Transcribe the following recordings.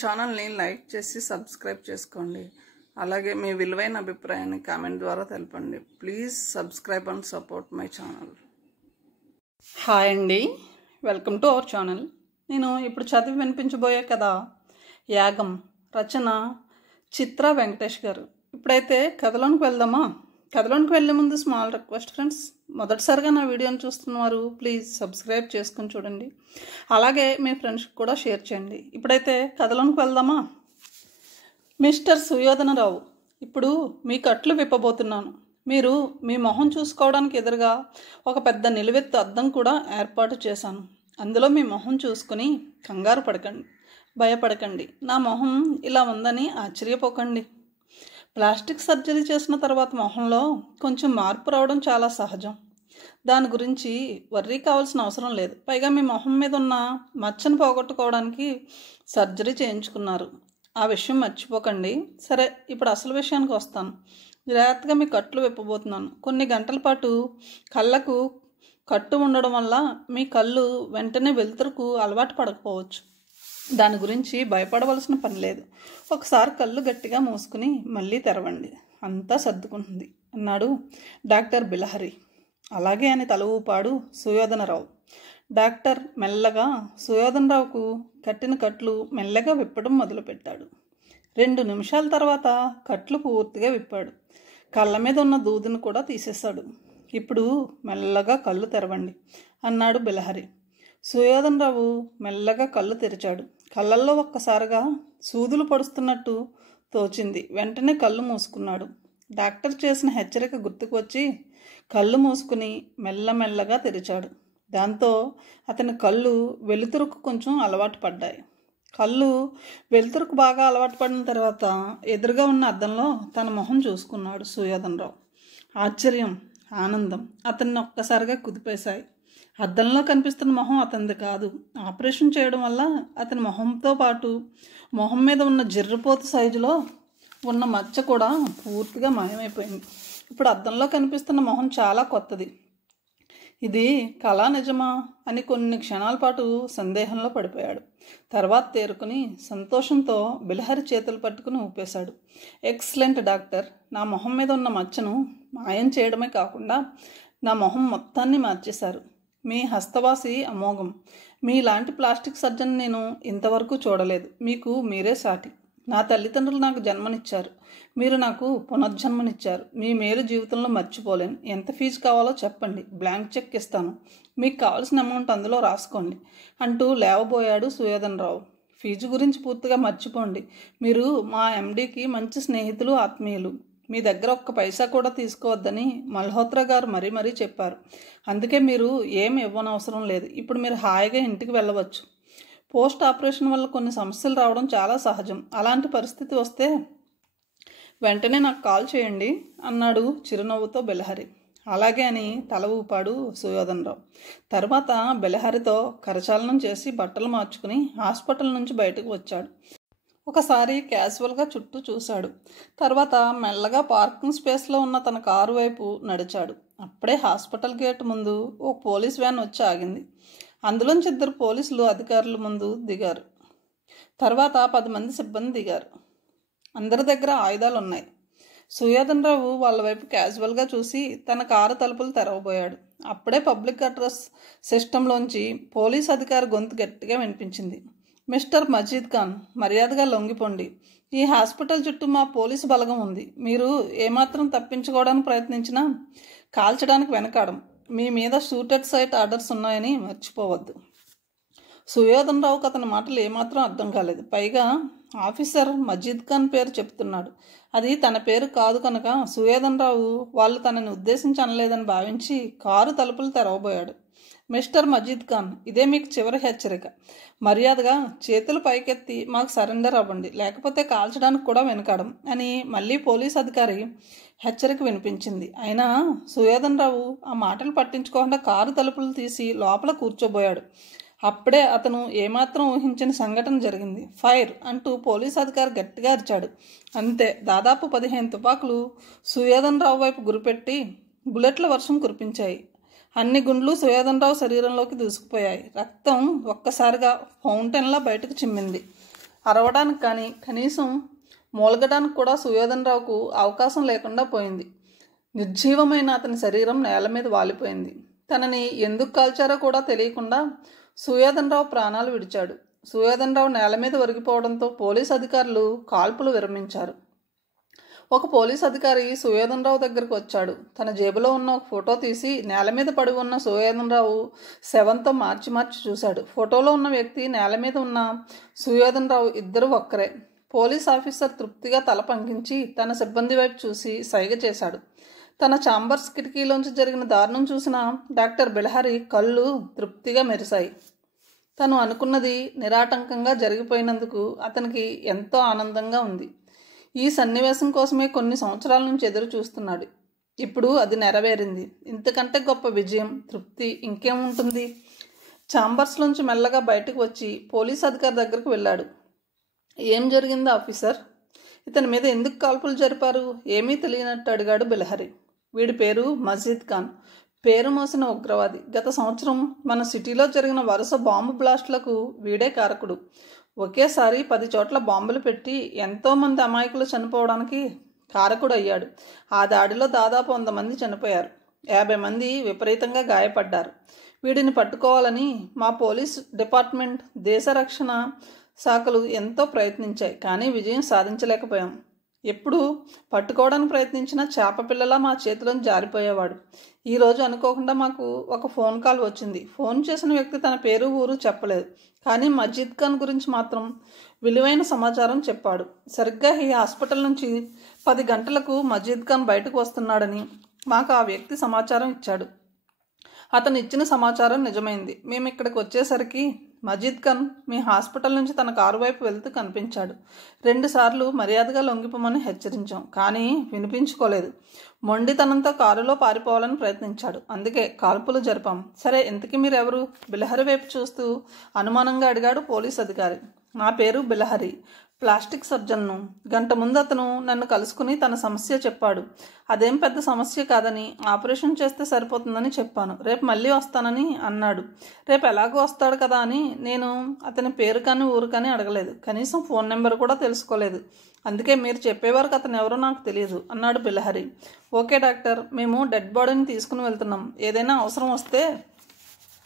ఛానల్ని లైక్ చేసి సబ్స్క్రైబ్ చేసుకోండి. అలాగే మీ విలువైన అభిప్రాయాన్ని కామెంట్ ద్వారా తెలపండి. Please subscribe and support my channel. Hi అండి, వెల్కమ్ టు అవర్ ఛానల్. నేను ఇప్పుడు చదివి వినిపించబోయే కథ యాగం, రచన చిత్ర వెంకటేష్ గారు. ఇప్పుడైతే కథలోనికి వెళ్దామా? కథలోనికి వెళ్ళే ముందు స్మాల్ రిక్వెస్ట్ ఫ్రెండ్స్, మొదటిసారిగా నా వీడియోని చూస్తున్నవారు ప్లీజ్ సబ్స్క్రైబ్ చేసుకుని చూడండి. అలాగే మీ ఫ్రెండ్స్కి కూడా షేర్ చేయండి. ఇప్పుడైతే కథలోనికి వెళ్దామా? మిస్టర్ సుయోధనరావు, ఇప్పుడు మీ కట్లు విప్పబోతున్నాను. మీరు మీ మొహం చూసుకోవడానికి ఎదురుగా ఒక పెద్ద నిలువెత్తు అద్దం కూడా ఏర్పాటు చేశాను. అందులో మీ మొహం చూసుకుని కంగారు పడకండి, భయపడకండి. నా మొహం ఇలా ఉందని ఆశ్చర్యపోకండి. ప్లాస్టిక్ సర్జరీ చేసిన తర్వాత మొహంలో కొంచెం మార్పు రావడం చాలా సహజం. దాని గురించి వర్రీ కావాల్సిన అవసరం లేదు. పైగా మీ మొహం మీద ఉన్న మచ్చను పోగొట్టుకోవడానికి సర్జరీ చేయించుకున్నారు. ఆ విషయం మర్చిపోకండి. సరే, ఇప్పుడు అసలు విషయానికి వస్తాను. జాగ్రత్తగా మీ కట్లు విప్పబోతున్నాను. కొన్ని గంటల పాటు కళ్ళకు కట్టు ఉండడం వల్ల మీ కళ్ళు వెంటనే వెలుతురుకు అలవాటు పడకపోవచ్చు. దాని గురించి భయపడవలసిన పని లేదు. ఒకసారి కళ్ళు గట్టిగా మూసుకుని మళ్ళీ తెరవండి, అంతా సర్దుకుంటుంది అన్నాడు డాక్టర్ బిలహరి. అలాగే అని తల ఊపాడు సుయోధనరావు. డాక్టర్ మెల్లగా సుయోధనరావుకు కట్టిన కట్లు మెల్లగా విప్పడం మొదలుపెట్టాడు. 2 నిమిషాల తర్వాత కట్లు పూర్తిగా విప్పాడు. కళ్ళ మీద ఉన్న దూదిని కూడా తీసేశాడు. ఇప్పుడు మెల్లగా కళ్ళు తెరవండి అన్నాడు బిలహరి. సుయోధనరావు మెల్లగా కళ్ళు తెరిచాడు. కళ్ళల్లో ఒక్కసారిగా సూదులు పడుస్తున్నట్టు తోచింది. వెంటనే కళ్ళు మూసుకున్నాడు. డాక్టర్ చేసిన హెచ్చరిక గుర్తుకు వచ్చి కళ్ళు మూసుకుని మెల్లమెల్లగా తెరిచాడు. దాంతో అతని కళ్ళు వెలుతురుకు కొంచెం అలవాటు పడ్డాయి. కళ్ళు వెలుతురుకు బాగా అలవాటు పడిన తర్వాత ఎదురుగా ఉన్న అద్దంలో తన మొహం చూసుకున్నాడు సుయోధనరావు. ఆశ్చర్యం, ఆనందం అతన్ని ఒక్కసారిగా కుదిపేశాయి. అద్దంలో కనిపిస్తున్న మొహం అతనిది కాదు. ఆపరేషన్ చేయడం వల్ల అతని మొహంతో పాటు మొహం మీద ఉన్న జర్రిపోతు సైజులో ఉన్న మచ్చ కూడా పూర్తిగా మాయమైపోయింది. ఇప్పుడు అద్దంలో కనిపిస్తున్న మొహం చాలా కొత్తది. ఇది కళా నిజమా అని కొన్ని క్షణాల పాటు సందేహంలో పడిపోయాడు. తర్వాత తేరుకుని సంతోషంతో బిలహరి చేతులు పట్టుకుని ఊపేశాడు. ఎక్సలెంట్ డాక్టర్, నా మొహం మీద ఉన్న మచ్చను మాయం చేయడమే కాకుండా నా మొహం మొత్తాన్ని మార్చేశారు. మీ హస్తవాసి అమోఘం. మీలాంటి ప్లాస్టిక్ సర్జన్ నేను ఇంతవరకు చూడలేదు. మీకు మీరే సాటి. నా తల్లిదండ్రులు నాకు జన్మనిచ్చారు. మీరు నాకు పునర్జన్మనిచ్చారు. మీ మేలు జీవితంలో మర్చిపోలేను. ఎంత ఫీజు కావాలో చెప్పండి, బ్లాంక్ చెక్ ఇస్తాను. మీకు కావాల్సిన అమౌంట్ అందులో రాసుకోండి అంటూ లేవబోయాడు సుయోధనరావు. ఫీజు గురించి పూర్తిగా మర్చిపోండి. మీరు మా ఎండీకి మంచి స్నేహితులు, ఆత్మీయులు. మీ దగ్గర ఒక్క పైసా కూడా తీసుకోవద్దని మల్హోత్రా గారు మరీ చెప్పారు. అందుకే మీరు ఏమి ఇవ్వనవసరం లేదు. ఇప్పుడు మీరు హాయిగా ఇంటికి వెళ్ళవచ్చు. పోస్ట్ ఆపరేషన్ వల్ల కొన్ని సమస్యలు రావడం చాలా సహజం. అలాంటి పరిస్థితి వస్తే వెంటనే నాకు కాల్ చేయండి అన్నాడు చిరునవ్వుతో బిలహరి. అలాగే అని తల ఊపాడు సుయోధనరావు. తర్వాత బిలహరితో కరచాలనం చేసి బట్టలు మార్చుకుని హాస్పిటల్ నుంచి బయటకు వచ్చాడు. ఒకసారి క్యాజువల్గా చుట్టూ చూశాడు. తర్వాత మెల్లగా పార్కింగ్ స్పేస్లో ఉన్న తన కారు వైపు నడిచాడు. అప్పుడే హాస్పిటల్ గేట్ ముందు ఓ పోలీస్ వ్యాన్ వచ్చి ఆగింది. అందులోంచి 2 పోలీసులు అధికారుల ముందు దిగారు. తర్వాత 10 మంది సిబ్బంది దిగారు. అందరి దగ్గర ఆయుధాలు ఉన్నాయి. సుయోధనరావు వాళ్ళ వైపు క్యాజువల్గా చూసి తన కారు తలుపులు తెరవబోయాడు. అప్పుడే పబ్లిక్ అడ్రస్ సిస్టంలోంచి పోలీస్ అధికారి గొంతు గట్టిగా వినిపించింది. మిస్టర్ మజీద్ ఖాన్, మర్యాదగా లొంగిపోండి. ఈ హాస్పిటల్ చుట్టూ మా పోలీసు బలగం ఉంది. మీరు ఏమాత్రం తప్పించుకోవడానికి ప్రయత్నించినా కాల్చడానికి వెనకాడం. మీ మీద షూట్ ఎట్ సైట్ ఆర్డర్స్ ఉన్నాయని మర్చిపోవద్దు. సుయోధనరావుకు అతని మాటలు ఏమాత్రం అర్థం కాలేదు. పైగా ఆఫీసర్ మజీద్ ఖాన్ పేరు చెప్తున్నాడు. అది తన పేరు కాదు కనుక సుయోధనరావు వాళ్ళు తనని ఉద్దేశించి అనలేదని భావించి కారు తలుపులు తెరవబోయాడు. మిస్టర్ మజీద్ ఖాన్, ఇదే మీకు చివరి హెచ్చరిక. మర్యాదగా చేతులు పైకెత్తి మాకు సరెండర్ అవ్వండి, లేకపోతే కాల్చడానికి కూడా వెనకాడం అని మళ్ళీ పోలీస్ అధికారి హెచ్చరిక వినిపించింది. అయినా సుయోధనరావు ఆ మాటలు పట్టించుకోకుండా కారు తలుపులు తీసి లోపల కూర్చోబోయాడు. అప్పుడే అతను ఏమాత్రం ఊహించని సంఘటన జరిగింది. ఫైర్ అంటూ పోలీస్ అధికారి గట్టిగా అరిచాడు. అంతే, దాదాపు 15 తుపాకులు సుయోధనరావు వైపు గురిపెట్టి బుల్లెట్ల వర్షం కురిపించాయి. అన్ని గుండ్లు సుయోధనరావు శరీరంలోకి దూసుకుపోయాయి. రక్తం ఒక్కసారిగా ఫౌంటైన్లా బయటకు చిమ్మింది. అరవడానికి కానీ కనీసం మూలగడానికి కూడా సుయోధన్ రావుకు అవకాశం లేకుండా పోయింది. నిర్జీవమైన అతని శరీరం నేల మీద వాలిపోయింది. తనని ఎందుకు కాల్చారో కూడా తెలియకుండా సుయోధన్ రావు ప్రాణాలు విడిచాడు. సుయోధన్ రావు నేల మీద ఒరిగిపోవడంతో పోలీసు అధికారులు కాల్పులు విరమించారు. ఒక పోలీస్ అధికారి సుయోధన్ రావు దగ్గరకు వచ్చాడు. తన జేబులో ఉన్న ఒక ఫోటో తీసి నేల మీద పడి ఉన్న సుయోధన్ రావు శవంతో మార్చి చూశాడు. ఫోటోలో ఉన్న వ్యక్తి, నేల మీద ఉన్న సుయోధన్ రావు ఇద్దరు ఒక్కరే. పోలీస్ ఆఫీసర్ తృప్తిగా తల పంకించి తన సిబ్బంది వైపు చూసి సైగ చేశాడు. తన ఛాంబర్స్ కిటికీలోంచి జరిగిన దారుణం చూసిన డాక్టర్ బిలహరి కళ్ళు తృప్తిగా మెరిశాయి. తను అనుకున్నది నిరాటంకంగా జరిగిపోయినందుకు అతనికి ఎంతో ఆనందంగా ఉంది. ఈ సన్నివేశం కోసమే కొన్ని సంవత్సరాల నుంచి ఎదురు చూస్తున్నాడు. ఇప్పుడు అది నెరవేరింది. ఇంతకంటే గొప్ప విజయం, తృప్తి ఇంకేముంటుంది? ఛాంబర్స్లోంచి మెల్లగా బయటకు వచ్చి పోలీస్ అధికారి దగ్గరకు వెళ్ళాడు. ఏం జరిగింది ఆఫీసర్? ఇతని మీద ఎందుకు కాల్పులు జరిపారు? ఏమీ తెలియనట్టు అడిగాడు బిలహరి. వీడి పేరు మజీద్ ఖాన్, పేరు మోసిన ఉగ్రవాది. గత సంవత్సరం మన సిటీలో జరిగిన వరుస బాంబు బ్లాస్టులకు వీడే కారకుడు. ఒకేసారి 10 చోట్ల బాంబులు పెట్టి ఎంతోమంది అమాయకులు చనిపోవడానికి కారకుడు అయ్యాడు. ఆ దాడిలో దాదాపు 100 మంది చనిపోయారు. 50 మంది విపరీతంగా గాయపడ్డారు. వీడిని పట్టుకోవాలని మా పోలీస్ డిపార్ట్మెంట్, దేశ రక్షణ శాఖలు ఎంతో ప్రయత్నించాయి. కానీ విజయం సాధించలేకపోయాం. ఎప్పుడు పట్టుకోవడానికి ప్రయత్నించిన చేప పిల్లలా మా చేతిలోని జారిపోయేవాడు. ఈరోజు అనుకోకుండా మాకు ఒక ఫోన్ కాల్ వచ్చింది. ఫోన్ చేసిన వ్యక్తి తన పేరు, ఊరు చెప్పలేదు. కానీ మజీద్ ఖాన్ గురించి మాత్రం విలువైన సమాచారం చెప్పాడు. సరిగ్గా ఈ హాస్పిటల్ నుంచి 10 గంటలకు మజీద్ ఖాన్ బయటకు వస్తున్నాడని మాకు ఆ వ్యక్తి సమాచారం ఇచ్చాడు. అతను ఇచ్చిన సమాచారం నిజమైంది. మేము ఇక్కడికి వచ్చేసరికి మజీద్ ఖాన్ మీ హాస్పిటల్ నుంచి తన కారు వైపు వెళ్తూ కనిపించాడు. 2 సార్లు మర్యాదగా లొంగిపోమని హెచ్చరించాం, కానీ వినిపించుకోలేదు. మొండితనంతో కారులో పారిపోవాలని ప్రయత్నించాడు. అందుకే కాల్పులు జరిపాం. సరే, ఇంతకీ మీరెవరు? బిలహరి వైపు చూస్తూ అనుమానంగా అడిగాడు పోలీస్ అధికారి. నా పేరు బిలహరి, ప్లాస్టిక్ సర్జన్ను. గంట ముందు అతను నన్ను కలుసుకుని తన సమస్య చెప్పాడు. అదేం పెద్ద సమస్య కాదని, ఆపరేషన్ చేస్తే సరిపోతుందని చెప్పాను. రేపు మళ్ళీ వస్తానని అన్నాడు. రేపు ఎలాగో వస్తాడు కదా అని నేను అతని పేరు కానీ ఊరు కానీ అడగలేదు. కనీసం ఫోన్ నెంబర్ కూడా తెలుసుకోలేదు. అందుకే మీరు చెప్పేవారికి అతను ఎవరో నాకు తెలియదు అన్నాడు బిలహరి. ఓకే డాక్టర్, మేము డెడ్ బాడీని తీసుకుని వెళ్తున్నాం. ఏదైనా అవసరం వస్తే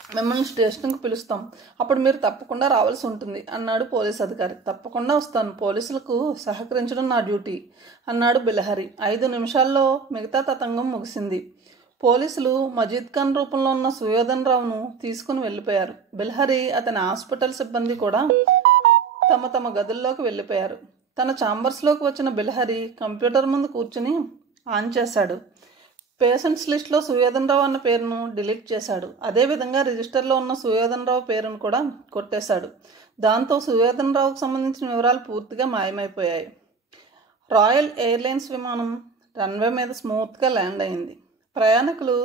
మిమ్మల్ని స్టేషన్కి పిలుస్తాం. అప్పుడు మీరు తప్పకుండా రావాల్సి ఉంటుంది అన్నాడు పోలీస్ అధికారి. తప్పకుండా వస్తాను. పోలీసులకు సహకరించడం నా డ్యూటీ అన్నాడు బిలహరి. 5 నిమిషాల్లో మిగతా తతంగం ముగిసింది. పోలీసులు మజీద్ ఖాన్ రూపంలో ఉన్న సుయోధన్ రావును తీసుకుని వెళ్ళిపోయారు. బిలహరి, అతని హాస్పిటల్ సిబ్బంది కూడా తమ గదుల్లోకి వెళ్ళిపోయారు. తన ఛాంబర్స్లోకి వచ్చిన బిలహరి కంప్యూటర్ ముందు కూర్చుని ఆన్ చేశాడు. పేషెంట్స్ లిస్ట్లో సుయోధన్ రావు అన్న పేరును డిలీట్ చేశాడు. అదేవిధంగా రిజిస్టర్లో ఉన్న సుయోధన్ రావు పేరును కూడా కొట్టేశాడు. దాంతో సుయోధన్ రావుకు సంబంధించిన వివరాలు పూర్తిగా మాయమైపోయాయి. రాయల్ ఎయిర్లైన్స్ విమానం రన్వే మీద స్మూత్గా ల్యాండ్ అయింది. ప్రయాణికులు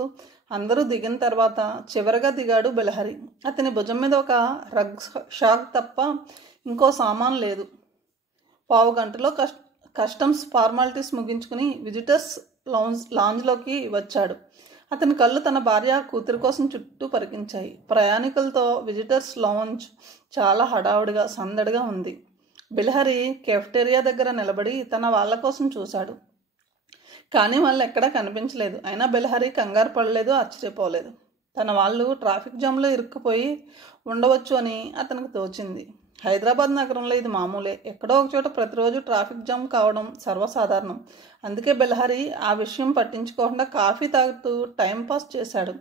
అందరూ దిగిన తర్వాత చివరగా దిగాడు బిలహరి. అతని భుజం మీద ఒక రగ్ షాక్ తప్ప ఇంకో సామాన్ లేదు. 15 గంటలో కస్టమ్స్ ఫార్మాలిటీస్ ముగించుకుని విజిటర్స్ లాంజ్లోకి వచ్చాడు. అతని కళ్ళు తన భార్య, కూతురి కోసం చుట్టూ పరికించాయి. ప్రయాణికులతో విజిటర్స్ లాంజ్ చాలా హడావుడిగా, సందడిగా ఉంది. బిలహరి కెఫ్టేరియా దగ్గర నిలబడి తన వాళ్ళ కోసం చూశాడు. కానీ వాళ్ళు ఎక్కడా కనిపించలేదు. అయినా బిలహరి కంగారు పడలేదు, ఆశ్చర్యపోలేదు. తన వాళ్ళు ట్రాఫిక్ జామ్లో ఇరుక్కుపోయి ఉండవచ్చు అని అతనికి తోచింది. హైదరాబాద్ నగరంలో ఇది మామూలే. ఎక్కడో ఒక చోట ప్రతిరోజు ట్రాఫిక్ జామ్ కావడం సర్వసాధారణం. అందుకే బిలహరి ఆ విషయం పట్టించుకోకుండా కాఫీ తాగుతూ టైంపాస్ చేశాడు.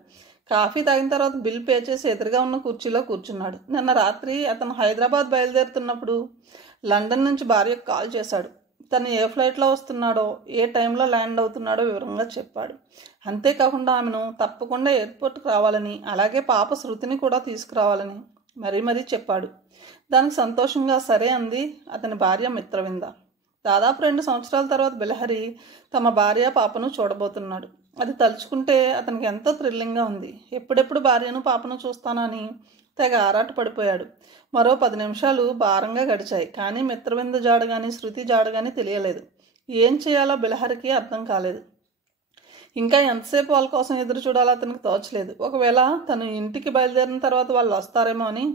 కాఫీ తాగిన తర్వాత బిల్ పే చేసి ఎదురుగా ఉన్న కుర్చీలో కూర్చున్నాడు. నిన్న రాత్రి అతను హైదరాబాద్ బయలుదేరుతున్నప్పుడు లండన్ నుంచి భార్యకు కాల్ చేశాడు. తను ఏ ఫ్లైట్లో వస్తున్నాడో, ఏ టైంలో ల్యాండ్ అవుతున్నాడో వివరంగా చెప్పాడు. అంతేకాకుండా ఆమెను తప్పకుండా ఎయిర్పోర్ట్కి రావాలని, అలాగే పాప శృతిని కూడా తీసుకురావాలని మరీ చెప్పాడు. దానికి సంతోషంగా సరే అంది అతని భార్య మిత్రవింద. దాదాపు 2 సంవత్సరాల తర్వాత బిలహరి తమ భార్య, పాపను చూడబోతున్నాడు. అది తలుచుకుంటే అతనికి ఎంతో థ్రిల్లింగ్గా ఉంది. ఎప్పుడెప్పుడు భార్యను, పాపను చూస్తానని తెగ ఆరాట పడిపోయాడు. మరో 10 నిమిషాలు భారంగా గడిచాయి. కానీ మిత్రవింద జాడ కానీ, శృతి జాడ కానీ తెలియలేదు. ఏం చేయాలో బిలహరికి అర్థం కాలేదు. ఇంకా ఎంతసేపు వాళ్ళ కోసం ఎదురు చూడాలో అతనికి తోచలేదు. ఒకవేళ తను ఇంటికి బయలుదేరిన తర్వాత వాళ్ళు వస్తారేమో అని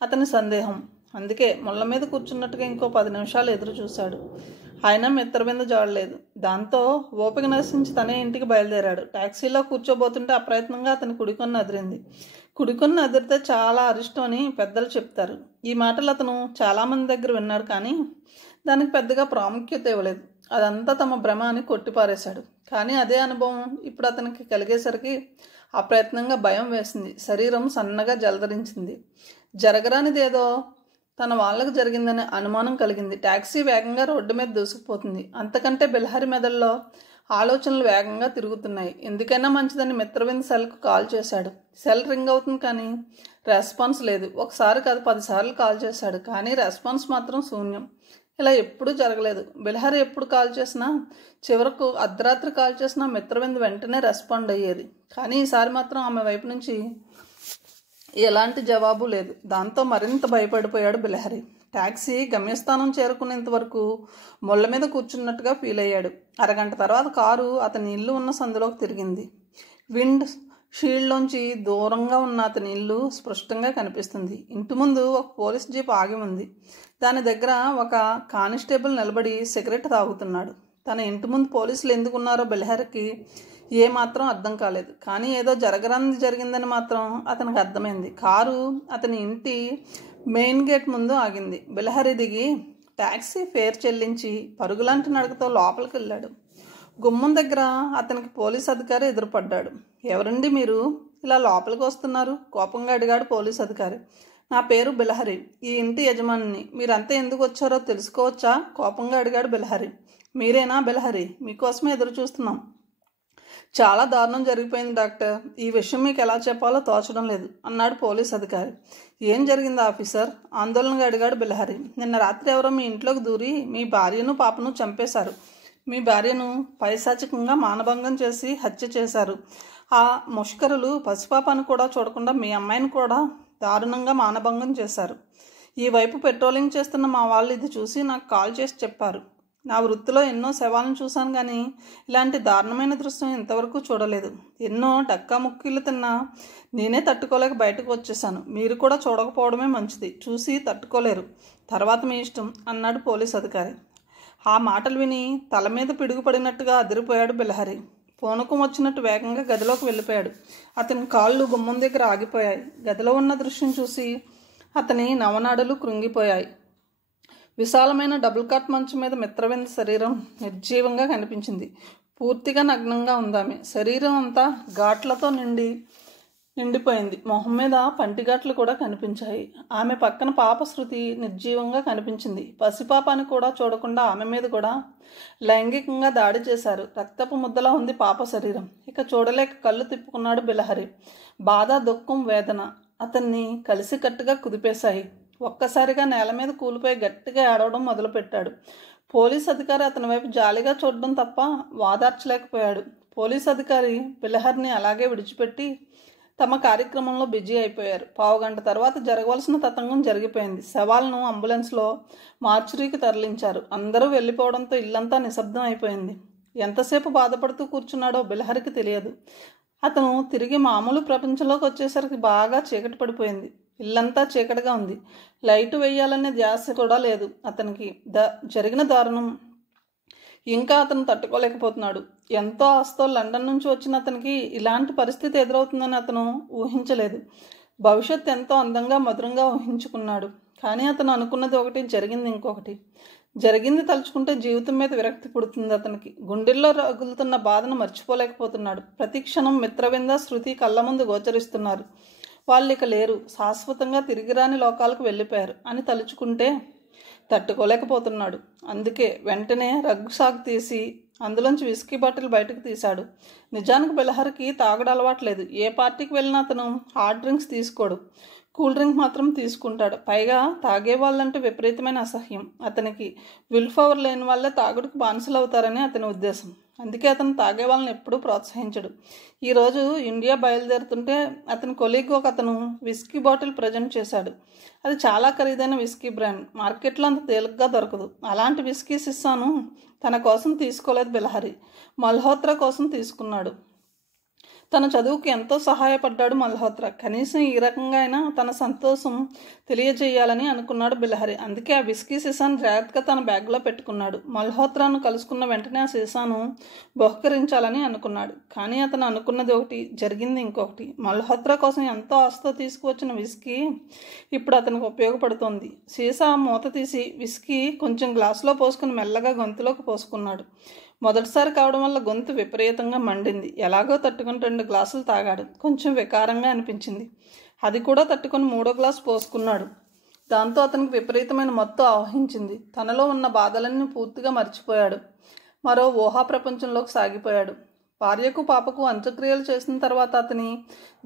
అతని సందేహం. అందుకే ముళ్ళ మీద కూర్చున్నట్టుగా ఇంకో 10 నిమిషాలు ఎదురు చూశాడు. అయినా మిత్రవింద జాడలేదు. దాంతో ఓపిక నశించి తనే ఇంటికి బయలుదేరాడు. టాక్సీలో కూర్చోబోతుంటే అప్రయత్నంగా అతని కుడికొన్ను అదిరింది. కుడికొన్ను అదిరితే చాలా అరిష్టం అని పెద్దలు చెప్తారు. ఈ మాటలు అతను చాలామంది దగ్గర విన్నాడు, కానీ దానికి పెద్దగా ప్రాముఖ్యత ఇవ్వలేదు. అదంతా తమ భ్రమ అని కొట్టిపారేశాడు. కానీ అదే అనుభవం ఇప్పుడు అతనికి కలిగేసరికి అప్రయత్నంగా భయం వేసింది. శరీరం సన్నగా జలధరించింది. జరగరానిదేదో తన వాళ్ళకు జరిగిందనే అనుమానం కలిగింది. టాక్సీ వేగంగా రోడ్డు మీద దూసుకుపోతుంది. అంతకంటే బిల్హరి మెదడులో ఆలోచనలు వేగంగా తిరుగుతున్నాయి. ఎందుకైనా మంచిదని మిత్రవింద్ సెల్కు కాల్ చేశాడు. సెల్ రింగ్ అవుతుంది, కానీ రెస్పాన్స్ లేదు. ఒకసారి కాదు 10 సార్లు కాల్ చేశాడు, కానీ రెస్పాన్స్ మాత్రం శూన్యం. ఇలా ఎప్పుడూ జరగలేదు. బిల్హరి ఎప్పుడు కాల్ చేసినా, చివరకు అర్ధరాత్రి కాల్ చేసినా మిత్రవింద్ వెంటనే రెస్పాండ్ అయ్యేది. కానీ ఈసారి మాత్రం ఆమె వైపు నుంచి ఎలాంటి జవాబు లేదు. దాంతో మరింత భయపడిపోయాడు బిల్హరి. టాక్సీ గమ్యస్థానం చేరుకునేంత వరకు ముళ్ళ మీద కూర్చున్నట్టుగా ఫీల్ అయ్యాడు. అరగంట తర్వాత కారు అతని ఇల్లు ఉన్న సందులోకి తిరిగింది. విండ్ షీల్డ్లోంచి దూరంగా ఉన్న అతని ఇల్లు స్పష్టంగా కనిపిస్తుంది. ఇంటి ముందు ఒక పోలీస్ జీప్ ఆగి ఉంది. దాని దగ్గర ఒక కానిస్టేబుల్ నిలబడి సిగరెట్ తాగుతున్నాడు. తన ఇంటి ముందు పోలీసులు ఎందుకున్నారో బిల్హరికి ఏమాత్రం అర్థం కాలేదు. కానీ ఏదో జరగరానిది జరిగిందని మాత్రం అతనికి అర్థమైంది. కారు అతని ఇంటి మెయిన్ గేట్ ముందు ఆగింది. బిల్హరి దిగి ట్యాక్సీ ఫేర్ చెల్లించి పరుగులాంటి నడకతో లోపలికి వెళ్ళాడు. గుమ్మం దగ్గర అతనికి పోలీస్ అధికారి ఎదురుపడ్డాడు. ఎవరండి మీరు, ఇలా లోపలికి వస్తున్నారు? కోపంగా అడిగాడు పోలీస్ అధికారి. నా పేరు బిల్హరి, ఈ ఇంటి యజమానిని. మీరంతా ఎందుకు వచ్చారో తెలుసుకోవచ్చా? కోపంగా అడిగాడు బిల్హరి. మీరేనా బిల్హరి? మీకోసమే ఎదురు చూస్తున్నాం. చాలా దారుణం జరిగిపోయింది డాక్టర్. ఈ విషయం మీకు ఎలా చెప్పాలో తోచడం లేదు అన్నాడు పోలీస్ అధికారి. ఏం జరిగింది ఆఫీసర్? ఆందోళనగా అడిగాడు బిల్హరి. నిన్న రాత్రి ఎవరో మీ ఇంట్లోకి దూరి మీ భార్యను పాపను చంపేశారు. మీ భార్యను పైశాచికంగా మానభంగం చేసి హత్య చేశారు. ఆ ముష్కరులు పసిపాపను కూడా చూడకుండా మీ అమ్మాయిని కూడా దారుణంగా మానభంగం చేశారు. ఈ వైపు పెట్రోలింగ్ చేస్తున్న మా వాళ్ళు ఇది చూసి నాకు కాల్ చేసి చెప్పారు. నా వృత్తిలో ఎన్నో శవాలను చూశాను, కానీ ఇలాంటి దారుణమైన దృశ్యం ఇంతవరకు చూడలేదు. ఎన్నో డక్కా ముక్కీలు తిన్నా నేనే తట్టుకోలేక బయటకు వచ్చేసాను. మీరు కూడా చూడకపోవడమే మంచిది. చూసి తట్టుకోలేరు, తర్వాత మీ ఇష్టం అన్నాడు పోలీస్ అధికారి. ఆ మాటలు విని తల మీద పిడుగుపడినట్టుగా అదిరిపోయాడు బిల్హరి. పూనకం వచ్చినట్టు వేగంగా గదిలోకి వెళ్ళిపోయాడు. అతని కాళ్ళు గుమ్మం దగ్గర ఆగిపోయాయి. గదిలో ఉన్న దృశ్యం చూసి అతని నవనాడులు కృంగిపోయాయి. విశాలమైన డబుల్ కాట్ మంచం మీద మిత్రవింద్ శరీరం నిర్జీవంగా కనిపించింది. పూర్తిగా నగ్నంగా ఉందామె. శరీరం అంతా ఘాట్లతో నిండిపోయింది. మొహం మీద పంటిఘాట్లు కూడా కనిపించాయి. ఆమె పక్కన పాప శృతి నిర్జీవంగా కనిపించింది. పసిపాప అని కూడా చూడకుండా ఆమె మీద కూడా లైంగికంగా దాడి చేశారు. రక్తపు ముద్దలా ఉంది పాప శరీరం. ఇక చూడలేక కళ్ళు తిప్పుకున్నాడు బిల్హరి. బాధ, దుఃఖం, వేదన అతన్ని కలిసికట్టుగా కుదిపేశాయి. ఒక్కసారిగా నేల మీద కూలిపోయి గట్టిగా ఏడవడం మొదలుపెట్టాడు. పోలీస్ అధికారి అతని వైపు జాలిగా చూడడం తప్ప వాదార్చలేకపోయాడు. పోలీస్ అధికారి బిల్హర్ని అలాగే విడిచిపెట్టి తమ కార్యక్రమంలో బిజీ అయిపోయారు. పావుగంట తర్వాత జరగవలసిన తతంగం జరిగిపోయింది. శవాలను అంబులెన్స్లో మార్చురీకి తరలించారు. అందరూ వెళ్ళిపోవడంతో ఇల్లంతా నిశ్శబ్దం అయిపోయింది. ఎంతసేపు బాధపడుతూ కూర్చున్నాడో బిల్హరికి తెలియదు. అతను తిరిగి మామూలు ప్రపంచంలోకి వచ్చేసరికి బాగా చీకటి పడిపోయింది. ఇల్లంతా చీకటిగా ఉంది. లైటు వేయాలనే ధ్యాస కూడా లేదు అతనికి. జరిగిన దారుణం ఇంకా అతను తట్టుకోలేకపోతున్నాడు. ఎంతో ఆస్తో లండన్ నుంచి వచ్చిన అతనికి ఇలాంటి పరిస్థితి ఎదురవుతుందని అతను ఊహించలేదు. భవిష్యత్ ఎంతో అందంగా మధురంగా ఊహించుకున్నాడు. కానీ అతను అనుకున్నది ఒకటి, జరిగింది ఇంకొకటి. జరిగింది తలుచుకుంటే జీవితం మీద విరక్తి పుడుతుంది అతనికి. గుండెల్లో రగులుతున్న బాధను మర్చిపోలేకపోతున్నాడు. ప్రతి క్షణం మిత్రవింద, శృతి కళ్ళ ముందు గోచరిస్తున్నారు. వాళ్ళు ఇక లేరు, శాశ్వతంగా తిరిగిరాని లోకాలకు వెళ్ళిపోయారు అని తలుచుకుంటే తట్టుకోలేకపోతున్నాడు. అందుకే వెంటనే రగ్గు సాగు తీసి అందులోంచి విస్కీ బాటిల్ బయటకు తీశాడు. నిజానికి బిల్హరికి తాగడం అలవాట్లేదు. ఏ పార్టీకి వెళ్ళినా అతను హాట్ డ్రింక్స్ తీసుకోడు, కూల్ డ్రింక్ మాత్రం తీసుకుంటాడు. పైగా తాగే వాళ్ళంటే విపరీతమైన అసహ్యం అతనికి. విల్ పవర్ లేని వాళ్ళే తాగుడికి బానిసలు అవుతారని అతని ఉద్దేశం. అందుకే అతను తాగే వాళ్ళని ఎప్పుడూ ప్రోత్సహించడు. ఈరోజు ఇండియా బయలుదేరుతుంటే అతని కొలీగ్ ఒక అతను విస్కీ బాటిల్ ప్రజెంట్ చేశాడు. అది చాలా ఖరీదైన విస్కీ బ్రాండ్, మార్కెట్లో అంత తేలిగ్గా దొరకదు. అలాంటి విస్కీ సిస్సాను తన కోసం తీసుకోలేదు బిల్హరి, మల్హోత్రా కోసం తీసుకున్నాడు. తన చదువుకు ఎంతో సహాయపడ్డాడు మల్హోత్రా. కనీసం ఈ రకంగా అయినా తన సంతోషం తెలియజేయాలని అనుకున్నాడు బిలహరి. అందుకే ఆ విస్కీ సీసాను జాగ్రత్తగా తన బ్యాగ్లో పెట్టుకున్నాడు. మల్హోత్రాను కలుసుకున్న వెంటనే ఆ సీసాను బహుకరించాలని అనుకున్నాడు. కానీ అతను అనుకున్నది ఒకటి, జరిగింది ఇంకొకటి. మల్హోత్రా కోసం ఎంతో ఆశతో తీసుకువచ్చిన విస్కీ ఇప్పుడు అతనికి ఉపయోగపడుతోంది. సీసా మూత తీసి విస్కీ కొంచెం గ్లాసులో పోసుకుని మెల్లగా గొంతులోకి పోసుకున్నాడు. మొదటిసారి కావడం వల్ల గొంతు విపరీతంగా మండింది. ఎలాగో తట్టుకుని 2 గ్లాసులు తాగాడు. కొంచెం వికారంగా అనిపించింది. అది కూడా తట్టుకుని 3వ గ్లాసు పోసుకున్నాడు. దాంతో అతనికి విపరీతమైన మత్తు ఆవహించింది. తనలో ఉన్న బాధలన్నీ పూర్తిగా మర్చిపోయాడు. మరో ఊహా ప్రపంచంలోకి సాగిపోయాడు. భార్యకు పాపకు అంత్యక్రియలు చేసిన తర్వాత అతని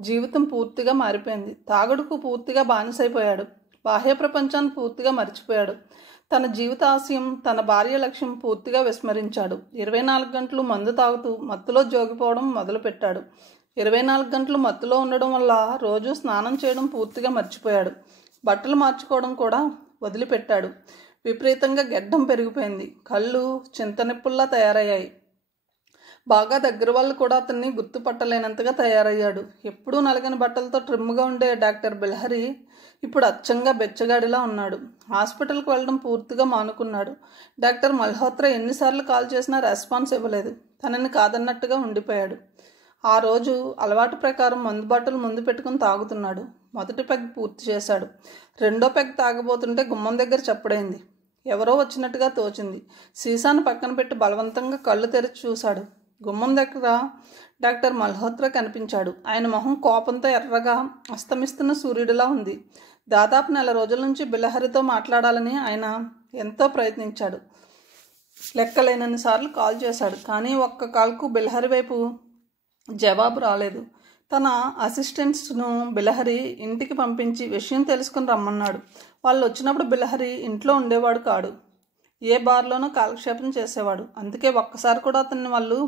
జీవితం పూర్తిగా మారిపోయింది. తాగుడుకు పూర్తిగా బానిసైపోయాడు. బాహ్య ప్రపంచాన్ని పూర్తిగా మర్చిపోయాడు. తన జీవిత ఆశయం, తన భార్య లక్ష్యం పూర్తిగా విస్మరించాడు. 24 గంటలు మందు తాగుతూ మత్తులో జోగిపోవడం మొదలుపెట్టాడు. 24 గంటలు మత్తులో ఉండడం వల్ల రోజు స్నానం చేయడం పూర్తిగా మర్చిపోయాడు. బట్టలు మార్చుకోవడం కూడా వదిలిపెట్టాడు. విపరీతంగా గెడ్డం పెరిగిపోయింది. కళ్ళు చింతనిప్పుల్లా తయారయ్యాయి. బాగా దగ్గర వాళ్ళు కూడా అతన్ని గుర్తుపట్టలేనంతగా తయారయ్యాడు. ఎప్పుడూ నలగని బట్టలతో ట్రిమ్గా ఉండే డాక్టర్ బిలహరి ఇప్పుడు అచ్చంగా బెచ్చగాడిలా ఉన్నాడు. హాస్పిటల్కి వెళ్ళడం పూర్తిగా మానుకున్నాడు. డాక్టర్ మల్హోత్రా ఎన్నిసార్లు కాల్ చేసినా రెస్పాన్స్ ఇవ్వలేదు. తనని కాదన్నట్టుగా ఉండిపోయాడు. ఆ రోజు అలవాటు ప్రకారం మందు బాటలు ముందు పెట్టుకుని తాగుతున్నాడు. మొదటి పెగ్ పూర్తి చేశాడు. 2వ పెగ్ తాగబోతుంటే గుమ్మం దగ్గర చప్పుడైంది. ఎవరో వచ్చినట్టుగా తోచింది. సీసాను పక్కన పెట్టి బలవంతంగా కళ్ళు తెరిచి చూశాడు. గుమ్మం దగ్గర డాక్టర్ మల్హోత్రా కనిపించాడు. ఆయన మొహం కోపంతో ఎర్రగా అస్తమిస్తున్న సూర్యుడిలా ఉంది. దాదాపు 4 రోజుల నుంచి బిలహరితో మాట్లాడాలని ఆయన ఎంతో ప్రయత్నించాడు. లెక్కలేనన్ని సార్లు కాల్ చేశాడు. కానీ ఒక్క కాల్కు బిలహరి వైపు జవాబు రాలేదు. తన అసిస్టెంట్స్ను బిలహరి ఇంటికి పంపించి విషయం తెలుసుకుని రమ్మన్నాడు. వాళ్ళు వచ్చినప్పుడు బిలహరి ఇంట్లో ఉండేవాడు కాడు. ఏ బార్లోనూ కాలక్షేపం చేసేవాడు. అందుకే ఒక్కసారి కూడా అతన్ని వాళ్ళు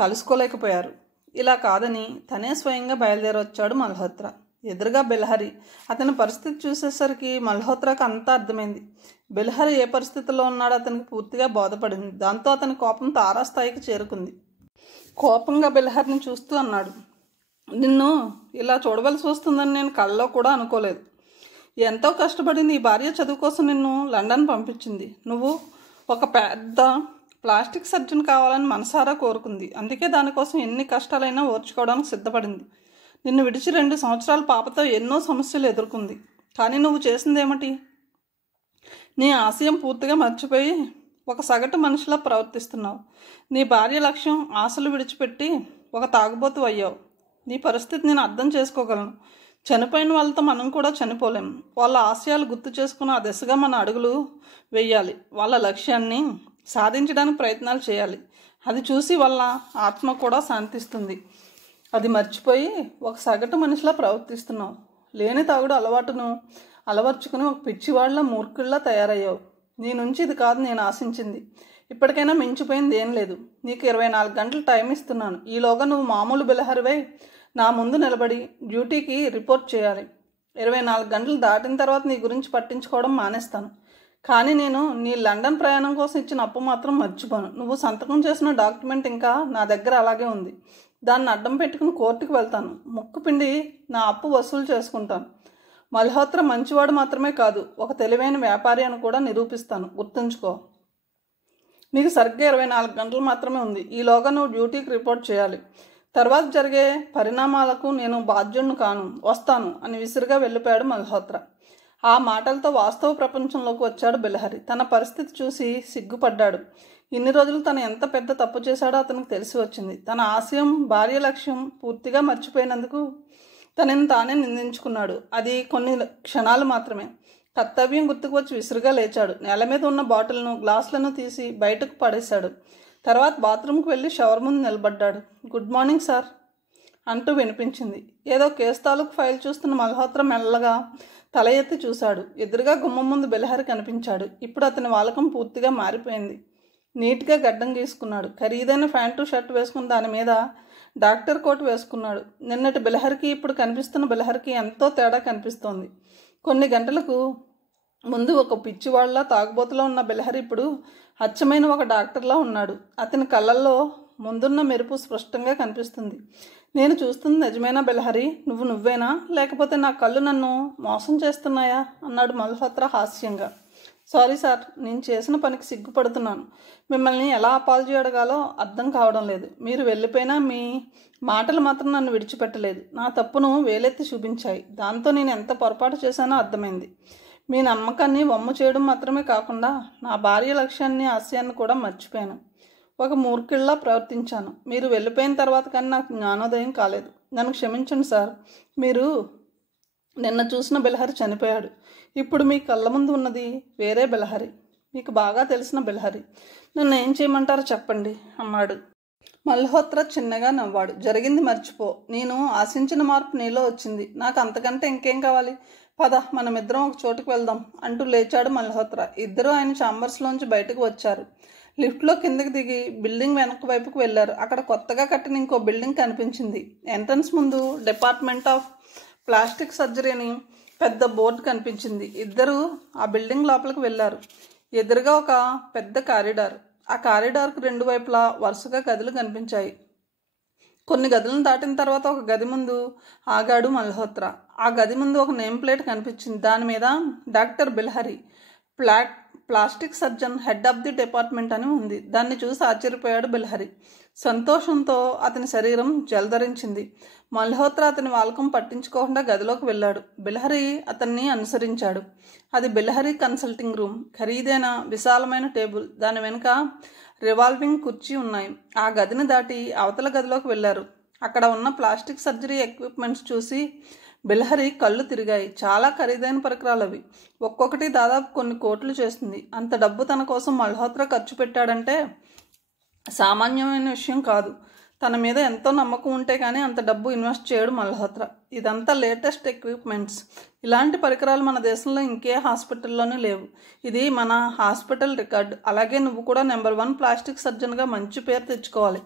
కలుసుకోలేకపోయారు. ఇలా కాదని తనే స్వయంగా బయలుదేరి వచ్చాడు మల్హోత్రా. ఎదురుగా బిలహరి. అతని పరిస్థితి చూసేసరికి మల్హోత్రాకు అంతా అర్థమైంది. బిలహరి ఏ పరిస్థితిలో ఉన్నాడో అతనికి పూర్తిగా బోధపడింది. దాంతో అతని కోపం తారాస్థాయికి చేరుకుంది. కోపంగా బిలహరిని చూస్తూ అన్నాడు, నిన్ను ఇలా చూడవలసి వస్తుందని నేను కళ్ళలో కూడా అనుకోలేదు. ఎంతో కష్టపడింది ఈ భార్య చదువు కోసం నిన్ను లండన్ పంపించింది. నువ్వు ఒక పెద్ద ప్లాస్టిక్ సర్జన్ కావాలని మనసారా కోరుకుంది. అందుకే దానికోసం ఎన్ని కష్టాలైనా ఓర్చుకోవడానికి సిద్ధపడింది. నిన్ను విడిచి 2 సంవత్సరాల పాపతో ఎన్నో సమస్యలు ఎదుర్కొంది. కానీ నువ్వు చేసిందేమిటి? నీ ఆశయం పూర్తిగా మర్చిపోయి ఒక సగటు మనిషిలా ప్రవర్తిస్తున్నావు. నీ భార్య లక్ష్యం, ఆశలు విడిచిపెట్టి ఒక తాగుబోతు అయ్యావు. నీ పరిస్థితి నేను అర్థం చేసుకోగలను. చనిపోయిన వాళ్ళతో మనం కూడా చనిపోలేము. వాళ్ళ ఆశయాలు గుర్తు చేసుకుని ఆ దిశగా మన అడుగులు వేయాలి. వాళ్ళ లక్ష్యాన్ని సాధించడానికి ప్రయత్నాలు చేయాలి. అది చూసి వాళ్ళ ఆత్మ కూడా శాంతిస్తుంది. అది మర్చిపోయి ఒక సగటు మనిషిలా ప్రవర్తిస్తున్నావు. లేని తాగుడు అలవాటును అలవర్చుకుని ఒక పిచ్చివాళ్ళ మూర్ఖుల్లా తయారయ్యావు. నీ నుంచి ఇది కాదు నేను ఆశించింది. ఇప్పటికైనా మించిపోయింది ఏం లేదు. నీకు 24 గంటలు టైం ఇస్తున్నాను. ఈలోగా నువ్వు మామూలు బిలహరివై నా ముందు నిలబడి డ్యూటీకి రిపోర్ట్ చేయాలి. 24 గంటలు దాటిన తర్వాత నీ గురించి పట్టించుకోవడం మానేస్తాను. కానీ నేను నీ లండన్ ప్రయాణం కోసం ఇచ్చిన అప్పు మాత్రం మర్చిపోను. నువ్వు సంతకం చేసిన డాక్యుమెంట్ ఇంకా నా దగ్గర అలాగే ఉంది. దాన్ని అడ్డం పెట్టుకుని కోర్టుకు వెళ్తాను. ముక్కు పిండి నా అప్పు వసూలు చేసుకుంటాను. మల్హోత్రా మంచివాడు మాత్రమే కాదు, ఒక తెలివైన వ్యాపారి అని కూడా నిరూపిస్తాను. గుర్తుంచుకో. నీకు సరిగ్గా 24 గంటలు మాత్రమే ఉంది. ఈలోగా నువ్వు డ్యూటీకి రిపోర్ట్ చేయాలి. తర్వాత జరిగే పరిణామాలకు నేను బాధ్యుణ్ణి కాను. వస్తాను అని విసురుగా వెళ్ళిపోయాడు మల్హోత్రా. ఆ మాటలతో వాస్తవ ప్రపంచంలోకి వచ్చాడు బిలహరి. తన పరిస్థితి చూసి సిగ్గుపడ్డాడు. ఇన్ని రోజులు తను ఎంత పెద్ద తప్పు చేశాడో అతనికి తెలిసి వచ్చింది. తన ఆశయం, భార్య లక్ష్యం పూర్తిగా మర్చిపోయినందుకు తనని తానే నిందించుకున్నాడు. అది కొన్ని క్షణాలు మాత్రమే. కర్తవ్యం గుర్తుకు వచ్చి విసురుగా లేచాడు. నేల మీద ఉన్న బాటిల్ను, గ్లాసులను తీసి బయటకు పడేశాడు. తర్వాత బాత్రూమ్కి వెళ్ళి షవర్ ముందు నిలబడ్డాడు. గుడ్ మార్నింగ్ సార్ అంటూ వినిపించింది. ఏదో కేసు తాలూకు ఫైల్ చూస్తున్న మల్హోత్రా మెల్లగా తల ఎత్తి చూశాడు. ఎదురుగా గుమ్మం ముందు బిలహరి కనిపించాడు. ఇప్పుడు అతని వాలకం పూర్తిగా మారిపోయింది. నీట్గా గడ్డం గీసుకున్నాడు. ఖరీదైన ప్యాంటు షర్ట్ వేసుకుని దాని మీద డాక్టర్ కోట్ వేసుకున్నాడు. నిన్నటి బిలహరికి ఇప్పుడు కనిపిస్తున్న బిలహరికి ఎంతో తేడా కనిపిస్తోంది. కొన్ని గంటలకు ముందు ఒక పిచ్చివాళ్లా తాగుబోతులో ఉన్న బిలహరి ఇప్పుడు అచ్చమైన ఒక డాక్టర్లా ఉన్నాడు. అతని కళ్ళల్లో ముందున్న మెరుపు స్పష్టంగా కనిపిస్తుంది. నేను చూస్తుంది నిజమేనా బెలహరి? నువ్వేనా, లేకపోతే నా కళ్ళు నన్ను మోసం చేస్తున్నాయా అన్నాడు మల్హోత్రా హాస్యంగా. సారీ సార్, నేను చేసిన పనికి సిగ్గుపడుతున్నాను. మిమ్మల్ని ఎలా అపాలజీ అడగాలో అర్థం కావడం లేదు. మీరు వెళ్ళిపోయినా మీ మాటలు మాత్రం నన్ను విడిచిపెట్టలేదు. నా తప్పును వేలెత్తి చూపించాయి. దాంతో నేను ఎంత పొరపాటు చేశానో అర్థమైంది. మీ నమ్మకాన్ని వమ్ము చేయడం మాత్రమే కాకుండా నా భార్య లక్ష్యాన్ని, ఆశయాన్ని కూడా మర్చిపోయాను. ఒక మూర్ఖుల్లా ప్రవర్తించాను. మీరు వెళ్ళిపోయిన తర్వాత కానీ నాకు జ్ఞానోదయం కాలేదు. నన్ను క్షమించండి సార్. మీరు నిన్న చూసిన బెలహరి చనిపోయాడు. ఇప్పుడు మీ కళ్ళ ముందు ఉన్నది వేరే బెలహరి, మీకు బాగా తెలిసిన బెలహరి. నన్ను ఏం చేయమంటారో చెప్పండి అన్నాడు. మల్హోత్రా చిన్నగా నవ్వాడు. జరిగింది మర్చిపో. నేను ఆశించిన మార్పు నీలో వచ్చింది. నాకు అంతకంటే ఇంకేం కావాలి? పద, మనమిద్దరం ఒక చోటుకు వెళ్దాం అంటూ లేచాడు మల్హోత్రా. ఇద్దరూ ఆయన ఛాంబర్స్లోంచి బయటకు వచ్చారు. లిఫ్ట్లో కిందకి దిగి బిల్డింగ్ వెనక వైపుకు వెళ్ళారు. అక్కడ కొత్తగా కట్టిన ఇంకో బిల్డింగ్ కనిపించింది. ఎంట్రన్స్ ముందు డిపార్ట్మెంట్ ఆఫ్ ప్లాస్టిక్ సర్జరీ అని పెద్ద బోర్డు కనిపించింది. ఇద్దరు ఆ బిల్డింగ్ లోపలికి వెళ్ళారు. ఎదురుగా ఒక పెద్ద కారిడార్. ఆ కారిడార్కు రెండు వైపులా వరుసగా గదులు కనిపించాయి. కొన్ని గదులను దాటిన తర్వాత ఒక గది ముందు ఆగాడు మల్హోత్రా. ఆ గది ముందు ఒక నేమ్ ప్లేట్ కనిపించింది. దాని మీద doctor Belahari, plastic surgeon, head of the department అని ఉంది. దాన్ని చూసి ఆశ్చర్యపోయాడు బెలహరి. సంతోషంతో అతని శరీరం జలధరించింది. మల్హోత్రా అతని వాలకం పట్టించుకోకుండా గదిలోకి వెళ్ళాడు. బెలహరి అతన్ని అనుసరించాడు. అది బెలహరి కన్సల్టింగ్ రూమ్. ఖరీదైన విశాలమైన టేబుల్, దాని వెనుక రివాల్వింగ్ కుర్చీ ఉన్నాయి. ఆ గదిని దాటి అవతల గదిలోకి వెళ్ళారు. అక్కడ ఉన్న ప్లాస్టిక్ సర్జరీ ఎక్విప్మెంట్స్ చూసి బెలహరి కళ్ళు తిరిగాయి. చాలా ఖరీదైన పరికరాలు అవి. ఒక్కొక్కటి దాదాపు కొన్ని కోట్లు చేస్తుంది. అంత డబ్బు తన కోసం మల్హోత్రా ఖర్చు పెట్టాడంటే సామాన్యమైన విషయం కాదు. తన మీద ఎంతో నమ్మకం ఉంటే కానీ అంత డబ్బు ఇన్వెస్ట్ చేయడు మల్హోత్రా. ఇదంతా లేటెస్ట్ ఎక్విప్మెంట్స్. ఇలాంటి పరికరాలు మన దేశంలో ఇంకే హాస్పిటల్లోనూ లేవు. ఇది మన హాస్పిటల్ రికార్డు. అలాగే నువ్వు కూడా నెంబర్ 1 ప్లాస్టిక్ సర్జన్గా మంచి పేరు తెచ్చుకోవాలి.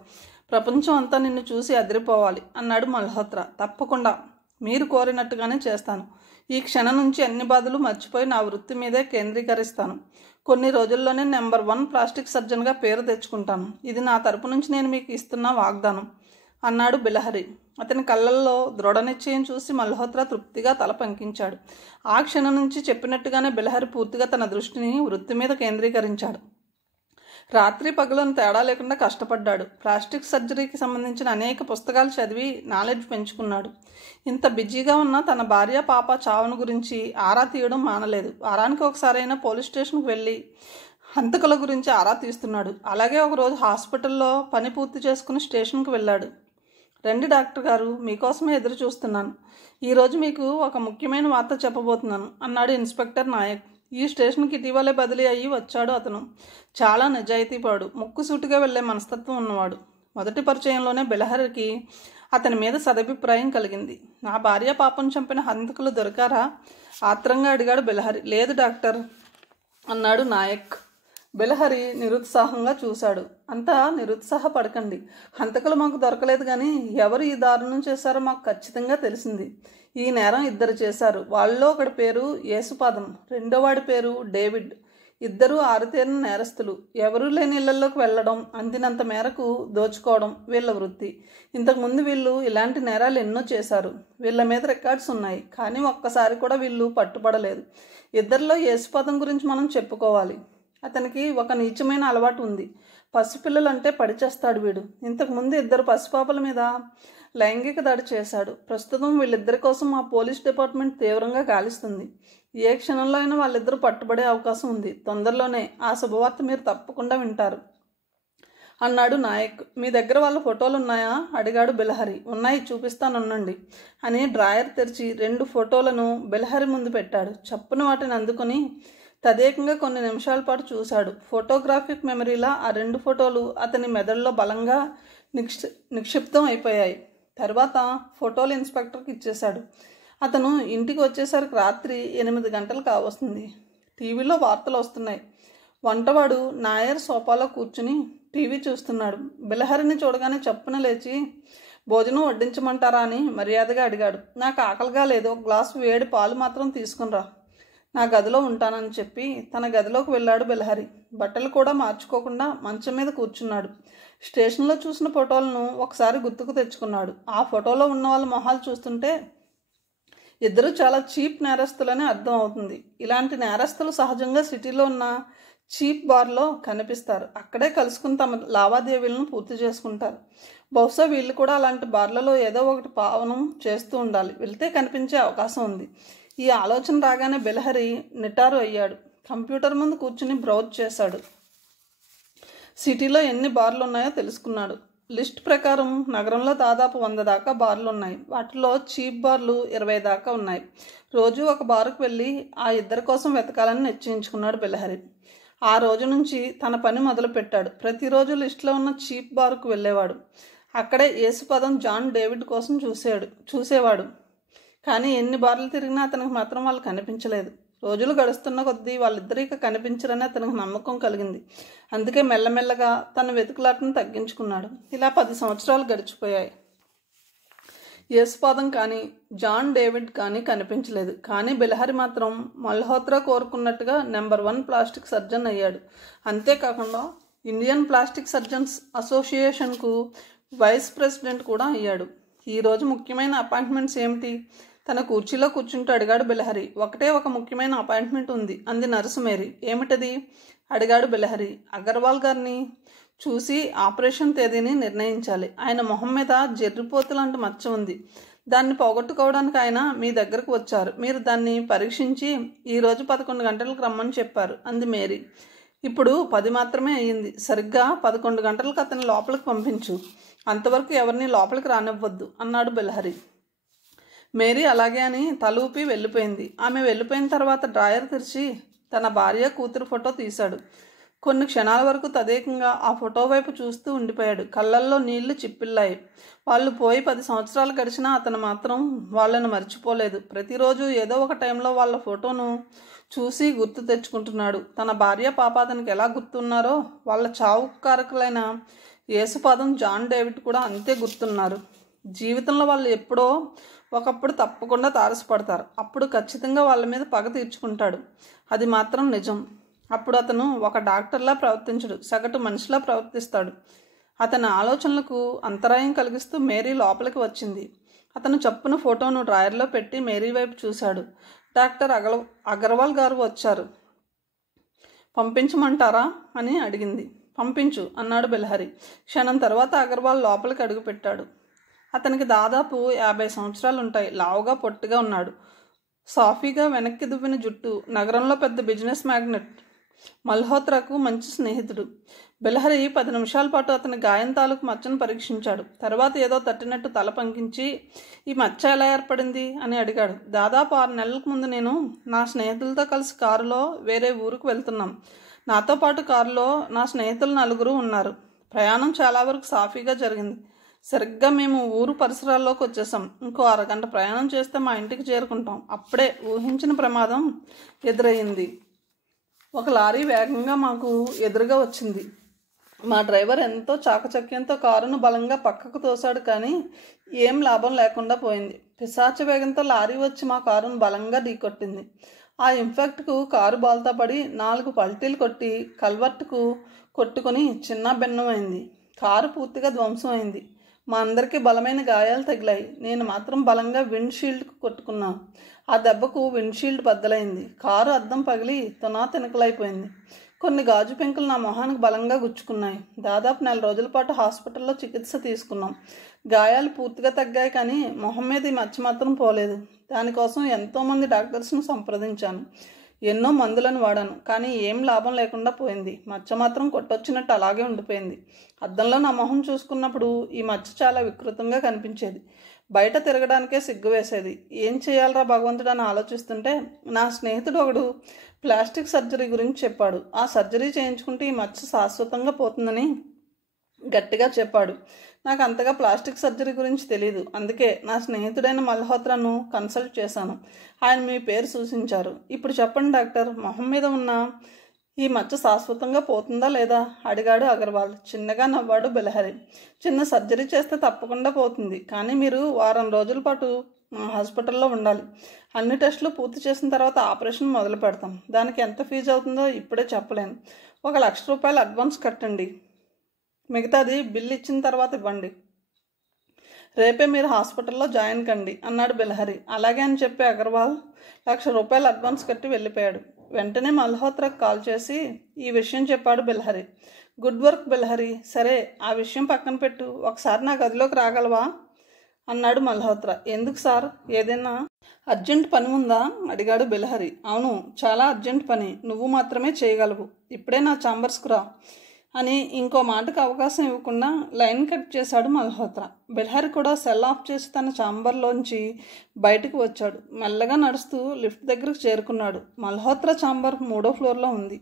ప్రపంచం అంతా నిన్ను చూసి అదిరిపోవాలి అన్నాడు మల్హోత్రా. తప్పకుండా, మీరు కోరినట్టుగానే చేస్తాను. ఈ క్షణం నుంచి అన్ని బాధలు మర్చిపోయి నా వృత్తి మీదే కేంద్రీకరిస్తాను. కొన్ని రోజుల్లోనే నెంబర్ 1 ప్లాస్టిక్ సర్జన్గా పేరు తెచ్చుకుంటాను. ఇది నా తరపు నుంచి నేను మీకు ఇస్తున్న వాగ్దానం అన్నాడు బెలహరి. అతని కళ్ళల్లో దృఢ నిశ్చయం చూసి మల్హోత్రా తృప్తిగా తల పంకించాడు. ఆ క్షణం నుంచి చెప్పినట్టుగానే బెలహరి పూర్తిగా తన దృష్టిని వృత్తి మీద కేంద్రీకరించాడు. రాత్రి పగలను తేడా లేకుండా కష్టపడ్డాడు. ప్లాస్టిక్ సర్జరీకి సంబంధించిన అనేక పుస్తకాలు చదివి నాలెడ్జ్ పెంచుకున్నాడు. ఇంత బిజీగా ఉన్న తన భార్య పాప చావును గురించి ఆరా తీయడం మానలేదు. వారానికి ఒకసారైనా పోలీస్ స్టేషన్కి వెళ్ళి హంతకుల గురించి ఆరా తీస్తున్నాడు. అలాగే ఒకరోజు హాస్పిటల్లో పని పూర్తి చేసుకుని స్టేషన్కి వెళ్ళాడు. రండి డాక్టర్ గారు, మీకోసమే ఎదురు చూస్తున్నాను. ఈరోజు మీకు ఒక ముఖ్యమైన వార్త చెప్పబోతున్నాను అన్నాడు ఇన్స్పెక్టర్ నాయక్. ఈ స్టేషన్కి ఇటీవలే బదిలీ అయ్యి వచ్చాడు అతను. చాలా నిజాయితీపడు, ముక్కుసూటిగా వెళ్లే మనస్తత్వం ఉన్నవాడు. మొదటి పరిచయంలోనే బెలహరికి అతని మీద సదభిప్రాయం కలిగింది. నా భార్య పాపను చంపిన హంతకులు దొరికారా? ఆత్రంగా అడిగాడు బెలహరి. లేదు డాక్టర్ అన్నాడు నాయక్. బెలహరి నిరుత్సాహంగా చూశాడు. అంతా నిరుత్సాహపడకండి. హంతకులు మాకు దొరకలేదు, కానీ ఎవరు ఈ దారుణం చేశారో మాకు ఖచ్చితంగా తెలిసింది. ఈ నేరం 2 చేశారు. వాళ్ళలో ఒకడి పేరు యేసుపాదం, రెండోవాడి పేరు డేవిడ్. ఇద్దరూ ఆరితేరిన నేరస్తులు. ఎవరూ లేని ఇళ్లలోకి వెళ్ళడం, అందినంత మేరకు దోచుకోవడం వీళ్ళ వృత్తి. ఇంతకుముందు వీళ్ళు ఇలాంటి నేరాలు ఎన్నో చేశారు. వీళ్ళ మీద రికార్డ్స్ ఉన్నాయి, కానీ ఒక్కసారి కూడా వీళ్ళు పట్టుబడలేదు. ఇద్దరిలో యేసుపాదం గురించి మనం చెప్పుకోవాలి. అతనికి ఒక నీచమైన అలవాటు ఉంది. పసిపిల్లలు అంటే పడిచేస్తాడు వీడు. ఇంతకుముందు 2 పసిపాపల మీద లైంగిక దాడి చేశాడు. ప్రస్తుతం వీళ్ళిద్దరి కోసం ఆ పోలీస్ డిపార్ట్మెంట్ తీవ్రంగా గాలిస్తుంది. ఏ క్షణంలో అయినా వాళ్ళిద్దరూ పట్టుబడే అవకాశం ఉంది. తొందరలోనే ఆ శుభవార్త మీరు తప్పకుండా వింటారు అన్నాడు నాయక్. మీ దగ్గర వాళ్ళ ఫోటోలు ఉన్నాయా అడిగాడు బెలహరి. ఉన్నాయి, చూపిస్తానుండండి అని డ్రాయర్ తెరిచి 2 ఫోటోలను బెలహరి ముందు పెట్టాడు. చప్పున వాటిని అందుకుని తదేకంగా కొన్ని నిమిషాల పాటు చూశాడు. ఫోటోగ్రాఫిక్ మెమరీలా ఆ 2 ఫోటోలు అతని మెదడులో బలంగా నిక్షిప్తం అయిపోయాయి. తర్వాత ఫోటోలు ఇన్స్పెక్టర్కి ఇచ్చేశాడు. అతను ఇంటికి వచ్చేసరికి రాత్రి 8 గంటలు కావస్తుంది. టీవీలో వార్తలు వస్తున్నాయి. వంటవాడు నాయర్ సోఫాలో కూర్చుని టీవీ చూస్తున్నాడు. బెలహరిని చూడగానే చప్పున లేచి భోజనం వడ్డించమంటారా అని మర్యాదగా అడిగాడు. నాకు ఆకలిగా లేదు, ఒక గ్లాసు వేడి పాలు మాత్రం తీసుకునిరా. నా గదిలో ఉంటానని చెప్పి తన గదిలోకి వెళ్ళాడు బిలహరి. బట్టలు కూడా మార్చుకోకుండా మంచం మీద కూర్చున్నాడు. స్టేషన్లో చూసిన ఫోటోలను ఒకసారి గుర్తుకు తెచ్చుకున్నాడు. ఆ ఫోటోలో ఉన్న వాళ్ళ మొహాలు చూస్తుంటే ఇద్దరు చాలా చీప్ నేరస్తులని అర్థం అవుతుంది. ఇలాంటి నేరస్తులు సహజంగా సిటీలో ఉన్న చీప్ బార్లో కనిపిస్తారు. అక్కడే కలుసుకుని తమ లావాదేవీలను పూర్తి చేసుకుంటారు. బహుశా వీళ్ళు కూడా అలాంటి బార్లలో ఏదో ఒకటి పావనం చేస్తూ ఉండాలి. వెళ్తే కనిపించే అవకాశం ఉంది. ఈ ఆలోచన రాగానే బిలహరి నిటారు అయ్యాడు. కంప్యూటర్ ముందు కూర్చుని బ్రౌజ్ చేశాడు. సిటీలో ఎన్ని బార్లు ఉన్నాయో తెలుసుకున్నాడు. లిస్ట్ ప్రకారం నగరంలో దాదాపు 100 దాకా బార్లు ఉన్నాయి. వాటిలో చీప్ బార్లు 20 దాకా ఉన్నాయి. రోజు ఒక బారుకు వెళ్ళి ఆ ఇద్దరి కోసం వెతకాలని నిశ్చయించుకున్నాడు బిలహరి. ఆ రోజు నుంచి తన పని మొదలుపెట్టాడు. ప్రతిరోజు లిస్టులో ఉన్న చీప్ బారుకు వెళ్ళేవాడు. అక్కడే యేసుపదం జాన్ డేవిడ్ కోసం చూసేవాడు. కానీ ఎన్ని బార్లు తిరిగినా అతనికి మాత్రం వాళ్ళు కనిపించలేదు. రోజులు గడుస్తున్న కొద్దీ వాళ్ళిద్దరూ ఇక కనిపించరని అతనికి నమ్మకం కలిగింది. అందుకే మెల్లమెల్లగా తన వెతుకులాటను తగ్గించుకున్నాడు. ఇలా 10 సంవత్సరాలు గడిచిపోయాయి. యేసుపాదం కానీ జాన్ డేవిడ్ కానీ కనిపించలేదు. కానీ బిలహరి మాత్రం మల్హోత్రా కోరుకున్నట్టుగా నెంబర్ 1 ప్లాస్టిక్ సర్జన్ అయ్యాడు. అంతేకాకుండా ఇండియన్ ప్లాస్టిక్ సర్జన్స్ అసోసియేషన్కు వైస్ ప్రెసిడెంట్ కూడా అయ్యాడు. ఈరోజు ముఖ్యమైన అపాయింట్మెంట్స్ ఏమిటి? తన కుర్చీలో కూర్చుంటూ అడిగాడు బిలహరి. ఒకటే ఒక ముఖ్యమైన అపాయింట్మెంట్ ఉంది అంది నర్సు మేరీ. ఏమిటది? అడిగాడు బిలహరి. అగర్వాల్ గారిని చూసి ఆపరేషన్ తేదీని నిర్ణయించాలి. ఆయన మొహం మీద జెర్రిపోతు లాంటి మచ్చ ఉంది. దాన్ని పోగొట్టుకోవడానికి ఆయన మీ దగ్గరకు వచ్చారు. మీరు దాన్ని పరీక్షించి ఈరోజు 11 గంటలకు రమ్మని చెప్పారు అంది మేరీ. ఇప్పుడు 10 మాత్రమే అయ్యింది. సరిగ్గా 11 గంటలకు అతన్ని లోపలికి పంపించు. అంతవరకు ఎవరిని లోపలికి రానివ్వద్దు అన్నాడు బిలహరి. మేరీ అలాగే అని తలూపి వెళ్ళిపోయింది. ఆమె వెళ్ళిపోయిన తర్వాత డ్రాయర్ తెరిచి తన భార్య కూతురు ఫోటో తీశాడు. కొన్ని క్షణాల వరకు తదేకంగా ఆ ఫోటో వైపు చూస్తూ ఉండిపోయాడు. కళ్ళల్లో నీళ్లు చిప్పిల్లాయి. వాళ్ళు పోయి 10 సంవత్సరాలు గడిచినా అతను మాత్రం వాళ్ళను మర్చిపోలేదు. ప్రతిరోజు ఏదో ఒక టైంలో వాళ్ళ ఫోటోను చూసి గుర్తు తెచ్చుకుంటున్నాడు. తన భార్య పాప అతనికి ఎలా గుర్తున్నారో వాళ్ళ చావు కారకులైన యేసుపాదం జాన్ డేవిడ్ కూడా అంతే గుర్తున్నారు. జీవితంలో వాళ్ళు ఎప్పుడో ఒకప్పుడు తప్పకుండా తారసపడతారు. అప్పుడు ఖచ్చితంగా వాళ్ళ మీద పగ తీర్చుకుంటాడు. అది మాత్రం నిజం. అప్పుడు అతను ఒక డాక్టర్లా ప్రవర్తించడు, సగటు మనిషిలా ప్రవర్తిస్తాడు. అతని ఆలోచనలకు అంతరాయం కలిగిస్తూ మేరీ లోపలికి వచ్చింది. అతను చప్పున ఫోటోను డ్రాయర్లో పెట్టి మేరీ వైపు చూశాడు. డాక్టర్ అగర్వాల్ గారు వచ్చారు. పంపించమంటారా అని అడిగింది. పంపించు అన్నాడు బిలహరి. క్షణం తర్వాత అగర్వాల్ లోపలికి అడుగుపెట్టాడు. అతనికి దాదాపు 50 సంవత్సరాలు ఉంటాయి. లావుగా పొట్టిగా ఉన్నాడు. సాఫీగా వెనక్కి దువ్విన జుట్టు. నగరంలో పెద్ద బిజినెస్ మ్యాగ్నెట్. మల్హోత్రాకు మంచి స్నేహితుడు. బిలహరి 10 నిమిషాల పాటు అతని గాయం తాలూకు మచ్చను పరీక్షించాడు. తర్వాత ఏదో తట్టినట్టు తల పంకించి ఈ మచ్చ ఎలా ఏర్పడింది అని అడిగాడు. దాదాపు 6 నెలలకు ముందు నేను నా స్నేహితులతో కలిసి కారులో వేరే ఊరుకు వెళ్తున్నాం. నాతో పాటు కారులో నా స్నేహితులు 4 ఉన్నారు. ప్రయాణం చాలా వరకు సాఫీగా జరిగింది. సరిగ్గా మేము ఊరు పరిసరాల్లోకి వచ్చేసాం. ఇంకో 1/2 గంట ప్రయాణం చేస్తే మా ఇంటికి చేరుకుంటాం. అప్పుడే ఊహించిన ప్రమాదం ఎదురయ్యింది. ఒక లారీ వేగంగా మాకు ఎదురుగా వచ్చింది. మా డ్రైవర్ ఎంతో చాకచక్యంతో కారును బలంగా పక్కకు తోశాడు. కానీ ఏం లాభం లేకుండా పోయింది. పిశాచ వేగంతో లారీ వచ్చి మా కారును బలంగా ఢీకొట్టింది. ఆ ఇంపాక్ట్కు కారు బాల్తా పడి 4 పల్టీలు కొట్టి కల్వర్టుకు కొట్టుకుని చిన్న భిన్నమైంది. కారు పూర్తిగా ధ్వంసం అయింది. మా అందరికీ బలమైన గాయాలు తగిలాయి. నేను మాత్రం బలంగా విండ్షీల్డ్కు కొట్టుకున్నాను. ఆ దెబ్బకు విండ్షీల్డ్ బద్దలైంది. కారు అద్దం పగిలి తొనాతెనకలైపోయింది. కొన్ని గాజు పెంకులు నా మొహానికి బలంగా గుచ్చుకున్నాయి. దాదాపు 4 రోజుల పాటు హాస్పిటల్లో చికిత్స తీసుకున్నాం. గాయాలు పూర్తిగా తగ్గాయి. కానీ మొహం మీద ఈ మచ్చ మాత్రం పోలేదు. దానికోసం ఎంతోమంది డాక్టర్స్ను సంప్రదించాను. ఎన్నో మందులను వాడాను. కానీ ఏం లాభం లేకుండా పోయింది. మచ్చ మాత్రం కొట్టొచ్చినట్టు అలాగే ఉండిపోయింది. అద్దంలో నా మొహం చూసుకున్నప్పుడు ఈ మచ్చ చాలా వికృతంగా కనిపించేది. బయట తిరగడానికే సిగ్గు వేసేది. ఏం చేయాలరా భగవంతుడు అని ఆలోచిస్తుంటే నా స్నేహితుడు ఒకడు ప్లాస్టిక్ సర్జరీ గురించి చెప్పాడు. ఆ సర్జరీ చేయించుకుంటే ఈ మచ్చ శాశ్వతంగా పోతుందని గట్టిగా చెప్పాడు. నాకు అంతగా ప్లాస్టిక్ సర్జరీ గురించి తెలీదు. అందుకే నా స్నేహితుడైన మల్హోత్రాను కన్సల్ట్ చేశాను. ఆయన మీ పేరు సూచించారు. ఇప్పుడు చెప్పండి డాక్టర్, మొహం మీద ఉన్న ఈ మచ్చ శాశ్వతంగా పోతుందా లేదా అడిగాడు అగర్వాల్. చిన్నగా నవ్వాడు బిలహరి. చిన్న సర్జరీ చేస్తే తప్పకుండా పోతుంది, కానీ మీరు వారం రోజుల పాటు మా హాస్పిటల్లో ఉండాలి. అన్ని టెస్టులు పూర్తి చేసిన తర్వాత ఆపరేషన్ మొదలు పెడతాం. దానికి ఎంత ఫీజు అవుతుందో ఇప్పుడే చెప్పలేను. 1,00,000 రూపాయలు అడ్వాన్స్ కట్టండి, మిగతాది బిల్ ఇచ్చిన తర్వాత ఇవ్వండి. రేపే మీరు హాస్పిటల్లో జాయిన్ కండి అన్నాడు బిలహరి. అలాగే అని చెప్పి అగర్వాల్ 1,00,000 రూపాయలు అడ్వాన్స్ కట్టి వెళ్ళిపోయాడు. వెంటనే మల్హోత్రాకు కాల్ చేసి ఈ విషయం చెప్పాడు బిలహరి. Good work Bilahari. సరే, ఆ విషయం పక్కన పెట్టు, ఒకసారి నా గదిలోకి రాగలవా అన్నాడు మల్హోత్రా. ఎందుకు సార్, ఏదైనా అర్జెంట్ పని ఉందా అడిగాడు బిలహరి. అవును, చాలా అర్జెంట్ పని, నువ్వు మాత్రమే చేయగలవు. ఇప్పుడే నా ఛాంబర్స్కు రా అని ఇంకో మాటకు అవకాశం ఇవ్వకుండా లైన్ కట్ చేశాడు మల్హోత్రా. బిలహరి కూడా సెల్ ఆఫ్ చేసి తన ఛాంబర్లోంచి బయటకు వచ్చాడు. మెల్లగా నడుస్తూ లిఫ్ట్ దగ్గరకు చేరుకున్నాడు. మల్హోత్రా ఛాంబర్ 3వ ఫ్లోర్లో ఉంది.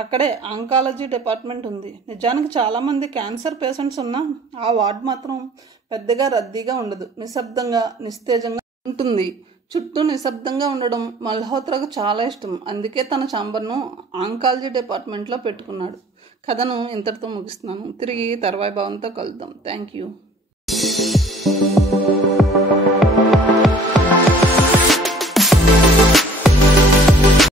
అక్కడే ఆంకాలజీ డిపార్ట్మెంట్ ఉంది. నిజానికి చాలామంది క్యాన్సర్ పేషెంట్స్ ఉన్నా ఆ వార్డు మాత్రం పెద్దగా రద్దీగా ఉండదు. నిశ్శబ్దంగా నిస్తేజంగా ఉంటుంది. చుట్టూ నిశ్శబ్దంగా ఉండడం మల్హోత్రాకు చాలా ఇష్టం. అందుకే తన ఛాంబర్ను ఆంకాలజీ డిపార్ట్మెంట్లో పెట్టుకున్నాడు. కథను ఇంతటితో ముగిస్తున్నాను. తిరిగి తర్వాయి భావంతో కలుద్దాం. Thank you.